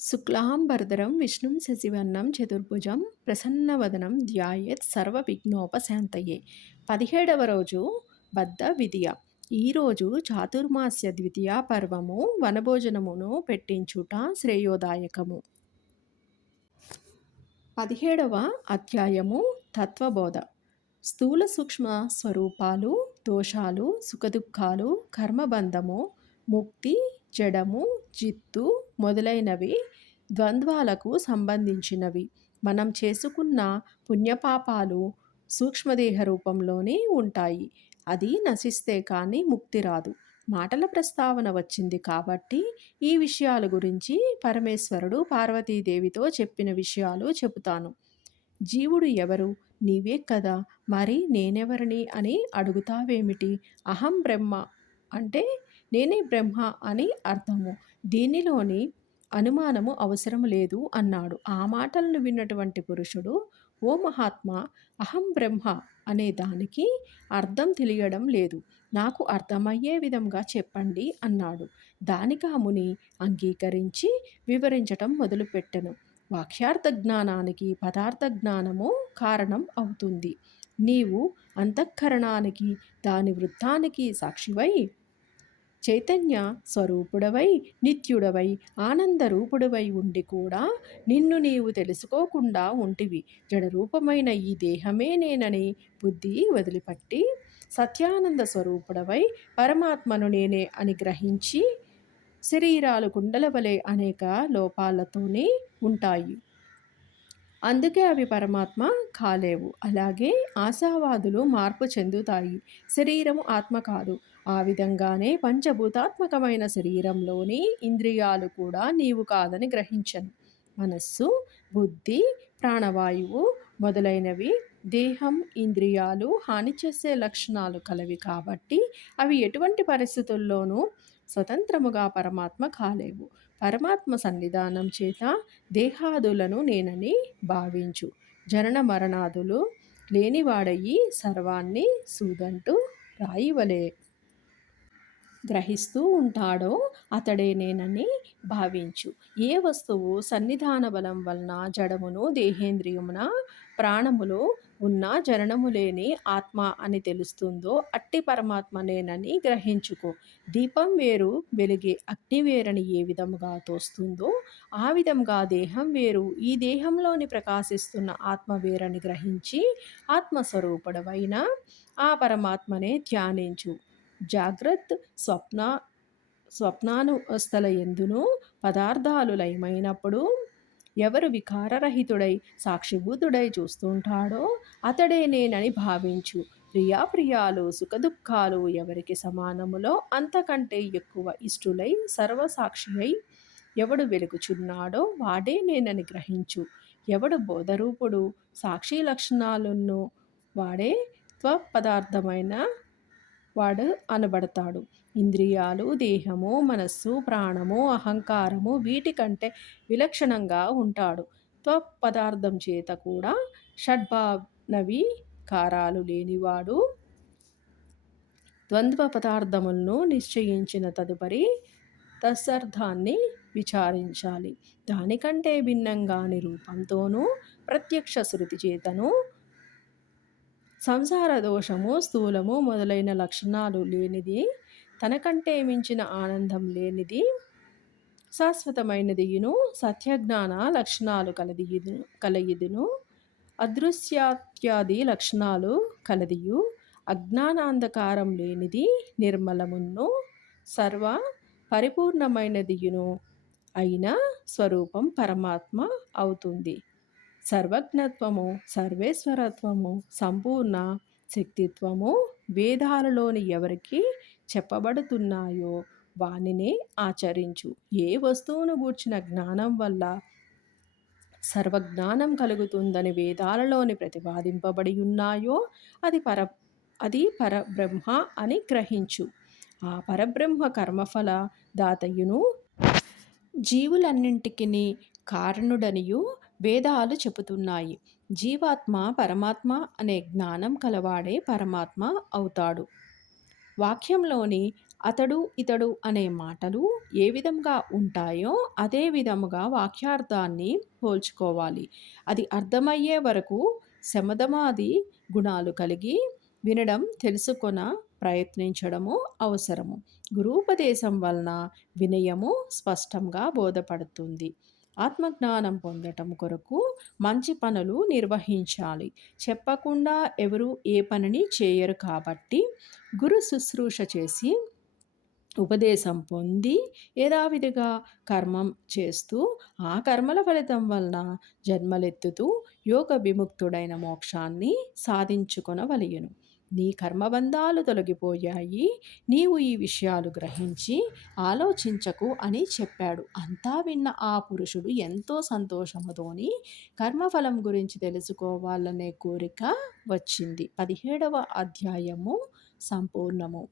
శుక్లాంబరధరం విష్ణుం శశివర్ణం చతుర్భుజం ప్రసన్నవదనం ధ్యాయేత్ సర్వవిఘ్నోపశాంతయే. 17వ రోజు బద్ధ విదియ. ఈరోజు చాతుర్మాస్య ద్వితీయ పర్వము వనభోజనమును పెట్టించుట శ్రేయోదాయకము. 17వ అధ్యాయము తత్వబోధ. స్థూల సూక్ష్మ స్వరూపాలు, దోషాలు, సుఖదుఖాలు, కర్మబంధము, ముక్తి, జడము, జిత్తు మొదలైనవి ద్వంద్వాలకు సంబంధించినవి. మనం చేసుకున్న పుణ్యపాపాలు సూక్ష్మదేహ రూపంలోనే ఉంటాయి. అది నశిస్తే కానీ ముక్తి రాదు. మాటల ప్రస్తావన వచ్చింది కాబట్టి ఈ విషయాల గురించి పరమేశ్వరుడు పార్వతీదేవితో చెప్పిన విషయాలు చెబుతాను. జీవుడు ఎవరు? నీవే కదా, మరి నేనెవరిని అని అడుగుతావేమిటి? అహం బ్రహ్మ అంటే నేనే బ్రహ్మ అని అర్థము. దీనిలోని అనుమానము అవసరం లేదు అన్నాడు. ఆ మాటలను విన్నటువంటి పురుషుడు, ఓ మహాత్మా, అహం బ్రహ్మ అనే దానికి అర్థం తెలియడం లేదు, నాకు అర్థమయ్యే విధంగా చెప్పండి అన్నాడు. దానికి ఆ ముని అంగీకరించి వివరించటం మొదలుపెట్టెను. వాక్యార్థ జ్ఞానానికి పదార్థ జ్ఞానము కారణం అవుతుంది. నీవు అంతఃకరణానికి దాని వృత్తానికి సాక్షివై చైతన్య స్వరూపుడవై నిత్యుడవై ఆనందరూపుడవై ఉండి కూడా నిన్ను నీవు తెలుసుకోకుండా ఉంటివి. జడరూపమైన ఈ దేహమే నేనని బుద్ధి వదిలిపట్టి సత్యానంద స్వరూపుడవై పరమాత్మను నేనే అని గ్రహించి శరీరాలు కుండల వలె అనేక లోపాలతోనే ఉంటాయి. అందుకే అవి పరమాత్మ కాలేవు. అలాగే ఆశావాదులు మార్పు చెందుతాయి. శరీరము ఆత్మ కాదు. ఆ విధంగానే పంచభూతాత్మకమైన శరీరంలోని ఇంద్రియాలు కూడా నీవు కాదని గ్రహించను. మనస్సు, బుద్ధి, ప్రాణవాయువు మొదలైనవి దేహం, ఇంద్రియాలు హాని చేసే లక్షణాలు కలవి కాబట్టి అవి ఎటువంటి పరిస్థితుల్లోనూ స్వతంత్రముగా పరమాత్మ కాలేవు. పరమాత్మ సన్నిధానం చేత దేహాదులను నేనని భావించు. జనన మరణాదులు లేనివాడయి సర్వాన్ని సూదంటూ రాయివలే గ్రహిస్తూ ఉంటాడో అతడే నేనని భావించు. ఏ వస్తువు సన్నిధాన బలం వలన జడమును దేహేంద్రియమున ప్రాణములు ఉన్న జననము లేని ఆత్మ అని తెలుస్తుందో అట్టి పరమాత్మ నేనని గ్రహించుకో. దీపం వేరు వెలిగే అగ్ని వేరని ఏ విధముగా తోస్తుందో ఆ విధంగా దేహం వేరు ఈ దేహంలోని ప్రకాశిస్తున్న ఆత్మ వేరని గ్రహించి ఆత్మస్వరూపుడవైన ఆ పరమాత్మనే ధ్యానించు. జాగ్రత్త స్వప్నానువస్థల ఎందును పదార్థాలు లయమైనప్పుడు ఎవరు వికారరహితుడై సాక్షిభూతుడై చూస్తుంటాడో అతడే నేనని భావించు. ప్రియాప్రియాలు సుఖదుఖాలు ఎవరికి సమానములో అంతకంటే ఎక్కువ ఇష్టులై సర్వసాక్షి అయి ఎవడు వెలుగుచున్నాడో వాడే నేనని గ్రహించు. ఎవడు బోధరూపుడు సాక్షి లక్షణాలను వాడే త్వపదార్థమైన వాడు అనబడతాడు. ఇంద్రియాలు, దేహము, మనస్సు, ప్రాణము, అహంకారము వీటికంటే విలక్షణంగా ఉంటాడు. త్వపదార్థం చేత కూడా షడ్భావనవికారాలు లేనివాడు. ద్వంద్వ పదార్థములను నిశ్చయించిన తదుపరి తత్సర్థాన్ని విచారించాలి. దానికంటే భిన్నంగాని రూపంతోనూ ప్రత్యక్ష శృతి చేతను సంసార దోషము, స్థూలము మొదలైన లక్షణాలు లేనిది, తనకంటే మించిన ఆనందం లేనిది, శాశ్వతమైనదియును సత్యజ్ఞాన లక్షణాలు కలయిదును, అదృశ్యాత్యాది లక్షణాలు కలదియు, అజ్ఞానాంధకారం లేనిది, నిర్మలమును సర్వ పరిపూర్ణమైనదియును అయిన స్వరూపం పరమాత్మ అవుతుంది. సర్వజ్ఞత్వము, సర్వేశ్వరత్వము, సంపూర్ణ శక్తిత్వము వేదాలలోని ఎవరికి చెప్పబడుతున్నాయో వానినే ఆచరించు. ఏ వస్తువును గూర్చిన జ్ఞానం వల్ల సర్వజ్ఞానం కలుగుతుందని వేదాలలోని ప్రతిపాదింపబడి ఉన్నాయో అది పరబ్రహ్మ అని గ్రహించు. ఆ పరబ్రహ్మ కర్మఫల దాతయును జీవులన్నింటికి కారణుడనియు వేదాలు చెబుతున్నాయి. జీవాత్మ పరమాత్మ అనే జ్ఞానం కలవాడే పరమాత్మ అవుతాడు. వాక్యంలోని అతడు, ఇతడు అనే మాటలు ఏ విధంగా ఉంటాయో అదే విధముగా వాక్యార్థాన్ని పోల్చుకోవాలి. అది అర్థమయ్యే వరకు శమధమాది గుణాలు కలిగి వినడం, తెలుసుకొన ప్రయత్నించడము అవసరము. గురూపదేశం వలన వినయము స్పష్టంగా బోధపడుతుంది. ఆత్మజ్ఞానం పొందటం కొరకు మంచి పనులు నిర్వహించాలి. చెప్పకుండా ఎవరు ఏ పనిని చేయరు కాబట్టి గురు శుశ్రూష చేసి ఉపదేశం పొంది యథావిధిగా కర్మం చేస్తూ ఆ కర్మల ఫలితం వలన జన్మలెత్తుతూ యోగ విముక్తుడైన మోక్షాన్ని సాధించుకొనవలెను. నీ కర్మబంధాలు తొలగిపోయాయి. నీవు ఈ విషయాలు గ్రహించి ఆలోచించకు అని చెప్పాడు. అంతా విన్న ఆ పురుషుడు ఎంతో సంతోషముతోని కర్మఫలం గురించి తెలుసుకోవాలనే కోరిక వచ్చింది. 17వ అధ్యాయము సంపూర్ణము.